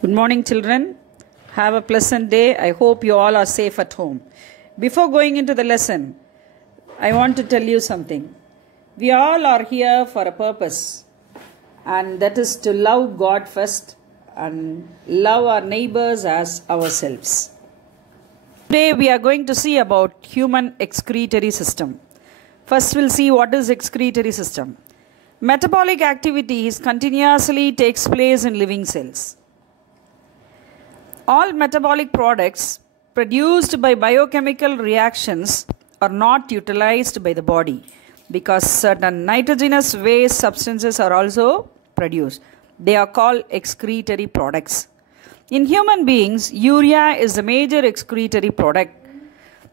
Good morning, children. Have a pleasant day. I hope you all are safe at home. Before going into the lesson, I want to tell you something. We all are here for a purpose, and that is to love God first and love our neighbors as ourselves. Today we are going to see about human excretory system. First we'll see what is excretory system. Metabolic activities continuously takes place in living cells. All metabolic products produced by biochemical reactions are not utilized by the body because certain nitrogenous waste substances are also produced. They are called excretory products. In human beings, urea is a major excretory product.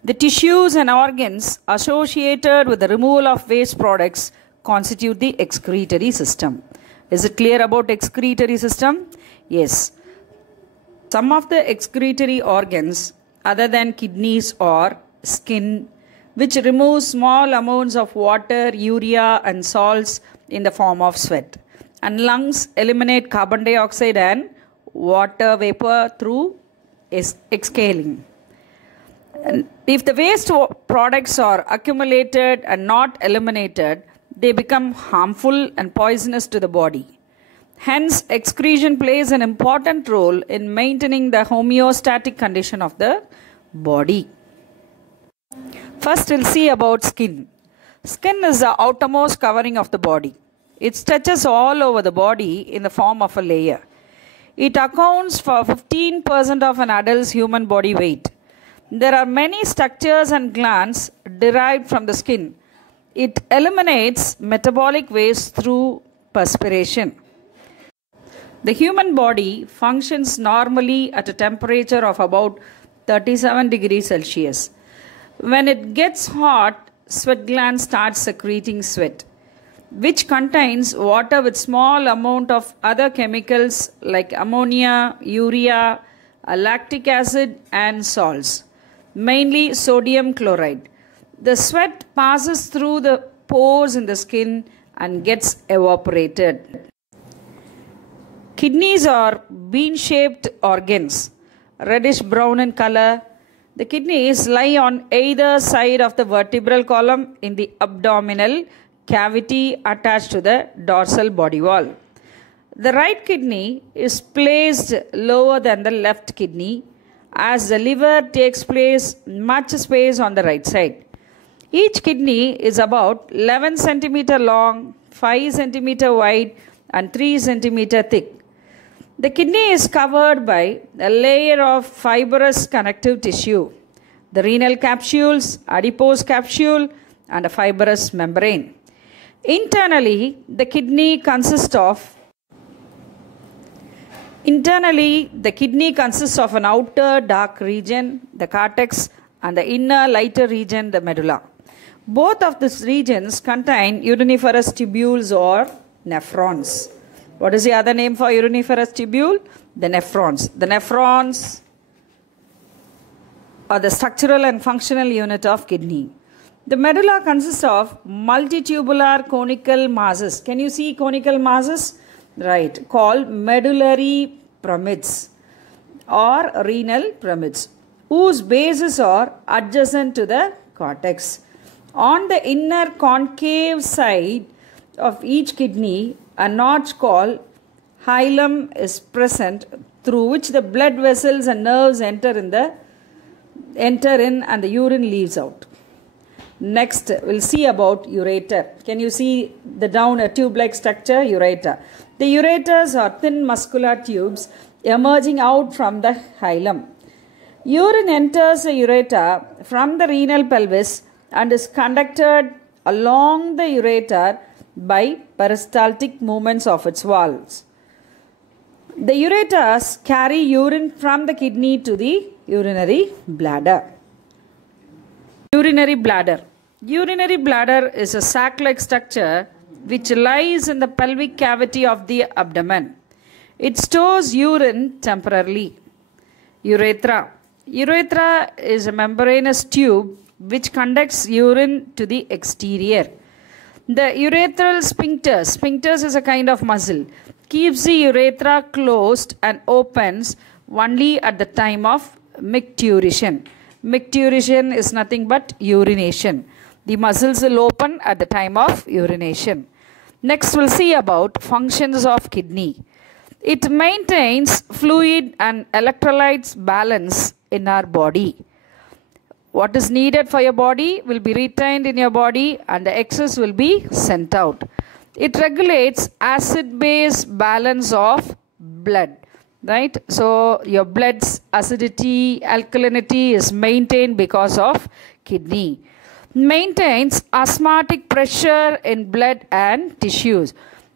The tissues and organs associated with the removal of waste products constitute the excretory system. Is it clear about excretory system? Yes. Some of the excretory organs other than kidneys or skin, which remove small amounts of water, urea and salts in the form of sweat. And lungs eliminate carbon dioxide and water vapor through exhaling. And if the waste products are accumulated and not eliminated, they become harmful and poisonous to the body. Hence, excretion plays an important role in maintaining the homeostatic condition of the body. First, we'll see about skin. Skin is the outermost covering of the body. It stretches all over the body in the form of a layer. It accounts for 15% of an adult's human body weight. There are many structures and glands derived from the skin. It eliminates metabolic waste through perspiration. The human body functions normally at a temperature of about 37 degrees Celsius. When it gets hot, sweat glands start secreting sweat, which contains water with small amount of other chemicals like ammonia, urea, lactic acid and salts, mainly sodium chloride. The sweat passes through the pores in the skin and gets evaporated. Kidneys are bean-shaped organs, reddish brown in color. The kidneys lie on either side of the vertebral column in the abdominal cavity attached to the dorsal body wall. The right kidney is placed lower than the left kidney as the liver takes place much space on the right side. Each kidney is about 11 cm long, 5 cm wide and 3 cm thick. The kidney is covered by a layer of fibrous connective tissue, the renal capsules, adipose capsule, and a fibrous membrane. Internally, the kidney consists of an outer dark region, the cortex, and the inner lighter region, the medulla. Both of these regions contain uriniferous tubules or nephrons. What is the other name for uriniferous tubule? The nephrons. The nephrons are the structural and functional unit of kidney. The medulla consists of multitubular conical masses. Can you see conical masses? Right. Called medullary pyramids or renal pyramids, whose bases are adjacent to the cortex. On the inner concave side of each kidney, a notch called hilum is present through which the blood vessels and nerves enter in and the urine leaves out. Next, we'll see about ureter. Can you see a tube-like structure? Ureter. The ureters are thin muscular tubes emerging out from the hilum. Urine enters the ureter from the renal pelvis and is conducted along the ureter by peristaltic movements of its walls. The ureters carry urine from the kidney to the urinary bladder. Urinary bladder. Urinary bladder is a sac-like structure which lies in the pelvic cavity of the abdomen. It stores urine temporarily. Urethra. Urethra is a membranous tube which conducts urine to the exterior. The urethral sphincters is a kind of muscle, keeps the urethra closed and opens only at the time of micturition. Micturition is nothing but urination. The muscles will open at the time of urination. Next we'll see about functions of kidney. It maintains fluid and electrolytes balance in our body. What is needed for your body will be retained in your body and the excess will be sent out. It regulates acid-base balance of blood. Right? So your blood's acidity, alkalinity is maintained because of kidney. Maintains osmotic pressure in blood and tissues.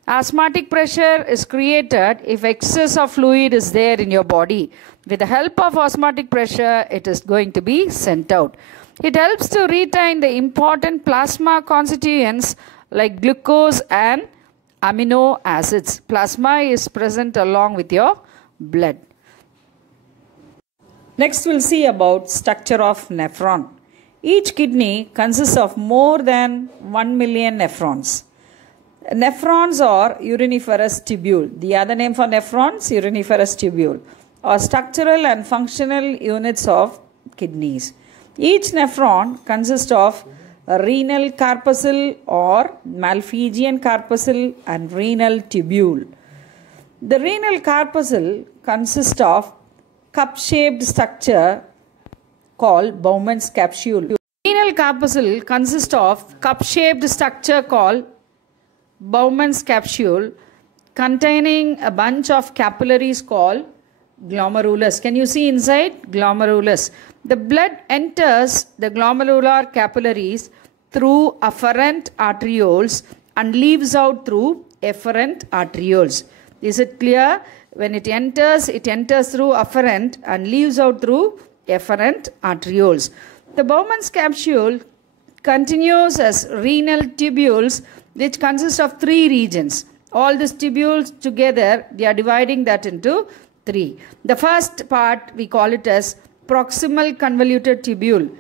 Osmotic pressure is created if excess of fluid is there in your body. With the help of osmotic pressure, it is going to be sent out. It helps to retain the important plasma constituents like glucose and amino acids. Plasma is present along with your blood. Next we'll see about structure of nephron. Each kidney consists of more than 1 million nephrons. Nephrons are uriniferous tubule. The other name for nephrons, uriniferous tubule, are structural and functional units of kidneys. Each nephron consists of a renal corpuscle or Malpighian corpuscle and renal tubule. The renal corpuscle consists of cup-shaped structure called Bowman's capsule. Renal corpuscle consists of cup-shaped structure called Bowman's capsule containing a bunch of capillaries called glomerulus. Can you see inside? Glomerulus. The blood enters the glomerular capillaries through afferent arterioles and leaves out through efferent arterioles. Is it clear? When it enters through afferent and leaves out through efferent arterioles. The Bowman's capsule continues as renal tubules, which consist of 3 regions. All these tubules together, they are dividing that into 3. The first part, we call it as proximal convoluted tubule,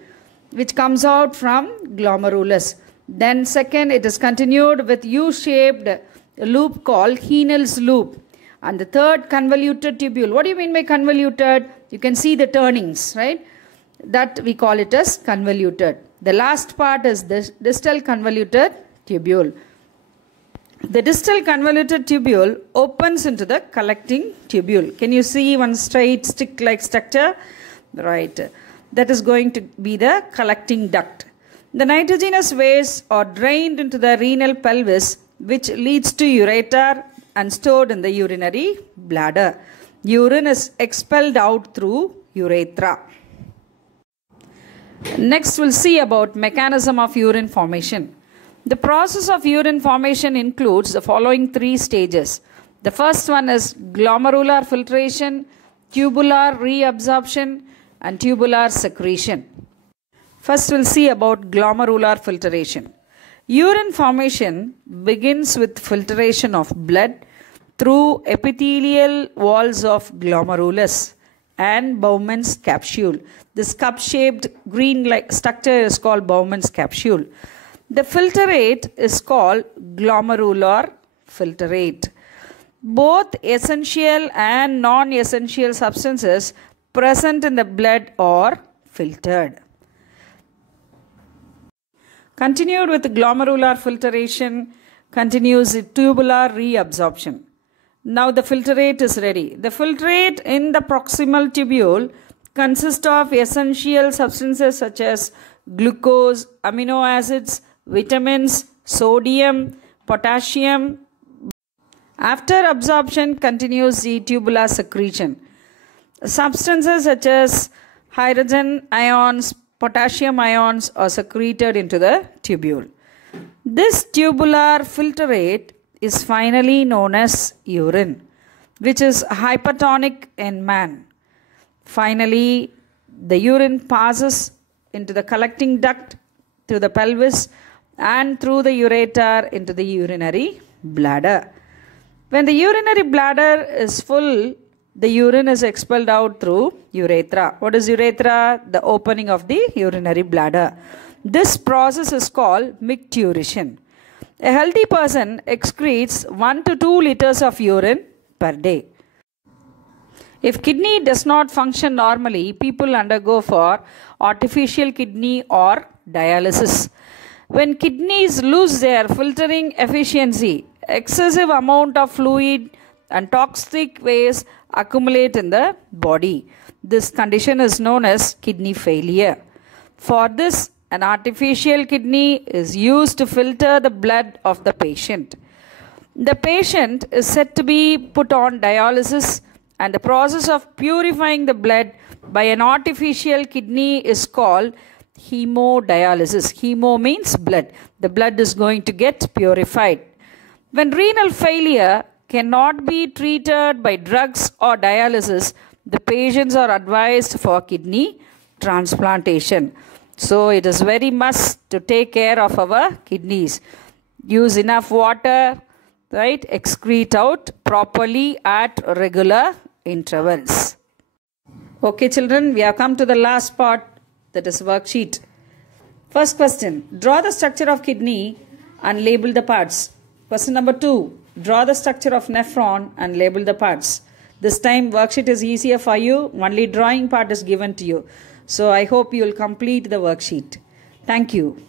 which comes out from glomerulus. Then second, it is continued with U-shaped loop called Henel's loop. And the third, convoluted tubule. What do you mean by convoluted? You can see the turnings, right? That we call it as convoluted. The last part is the distal convoluted tubule. The distal convoluted tubule opens into the collecting tubule. Can you see one straight stick-like structure? Right. That is going to be the collecting duct. The nitrogenous waste are drained into the renal pelvis, which leads to ureter and stored in the urinary bladder. Urine is expelled out through urethra. Next we'll see about mechanism of urine formation. The process of urine formation includes the following 3 stages. The first one is glomerular filtration, tubular reabsorption and tubular secretion. First we'll see about glomerular filtration. Urine formation begins with filtration of blood through epithelial walls of glomerulus and Bowman's capsule. This cup-shaped green-like structure is called Bowman's capsule. The filtrate is called glomerular filtrate. Both essential and non-essential substances present in the blood are filtered. Continued with glomerular filtration, continues the tubular reabsorption. Now the filtrate is ready. The filtrate in the proximal tubule consists of essential substances such as glucose, amino acids, vitamins, sodium, potassium. After absorption continues the tubular secretion. Substances such as hydrogen ions, potassium ions are secreted into the tubule. This tubular filtrate is finally known as urine, which is hypertonic in man. Finally, the urine passes into the collecting duct through the pelvis and through the ureter into the urinary bladder. When the urinary bladder is full, the urine is expelled out through urethra. What is urethra? The opening of the urinary bladder. This process is called micturition. A healthy person excretes 1 to 2 liters of urine per day. If kidney does not function normally, people undergo for artificial kidney or dialysis. When kidneys lose their filtering efficiency, excessive amount of fluid and toxic waste accumulate in the body. This condition is known as kidney failure. For this, an artificial kidney is used to filter the blood of the patient. The patient is said to be put on dialysis, and the process of purifying the blood by an artificial kidney is called hemodialysis. Hemo means blood. The blood is going to get purified. When renal failure cannot be treated by drugs or dialysis, the patients are advised for kidney transplantation. So it is very must to take care of our kidneys. Use enough water, right? Excrete out properly at regular intervals. Okay, children, we have come to the last part, that is worksheet. First question, draw the structure of kidney and label the parts. Question number 2, draw the structure of nephron and label the parts. This time worksheet is easier for you, only drawing part is given to you. So I hope you will complete the worksheet. Thank you.